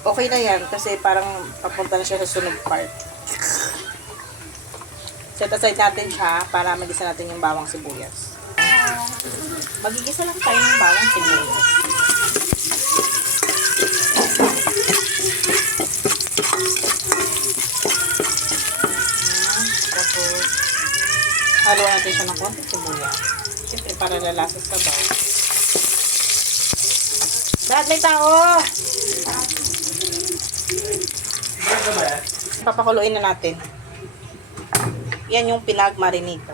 Okay na yan kasi parang papunta na siya sa sunod part. Set aside natin siya para magisa natin yung bawang sibuyas. Magigisa lang tayo ng bawang sibuyas. Tapos, haluan natin siya ng konting sibuyas. Siyempre, para lalasa sa baw. Lahat may tao! Papakuluin na natin. Yan yung pinag-marinate.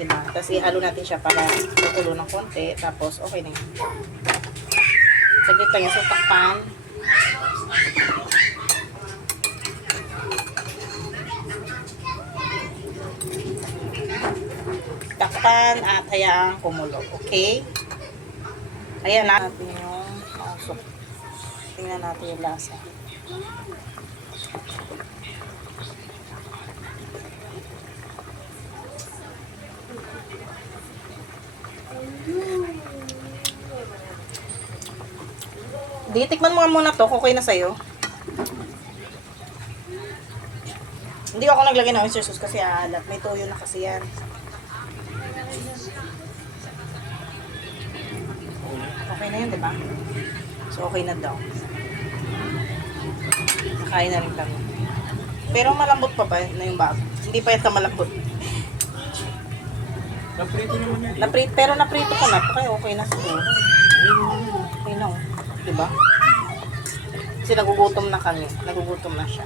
Diba? Tapos ihalo natin siya para tutulo ng konti. Tapos okay na yun. Saglit lang yung takpan. Takpan at hayaang kumulo. Okay? Ayan natin yung masok. Tingnan natin yung lasa. Di, tikman mo nga muna to. Okay na sa'yo. Hindi ako naglagay ng oyster sauce kasi alat. May toyo na kasi yan. Okay na yun, diba? So, okay na daw. Nakain na rin kami. Pero malambot pa ba na yung bago? Hindi pa yata malambot. Naprito naman yan. Pero naprito ko na. Kaya okay na siguro. Okay na, oh. Diba? Kasi nagugutom na kami. Nagugutom na siya.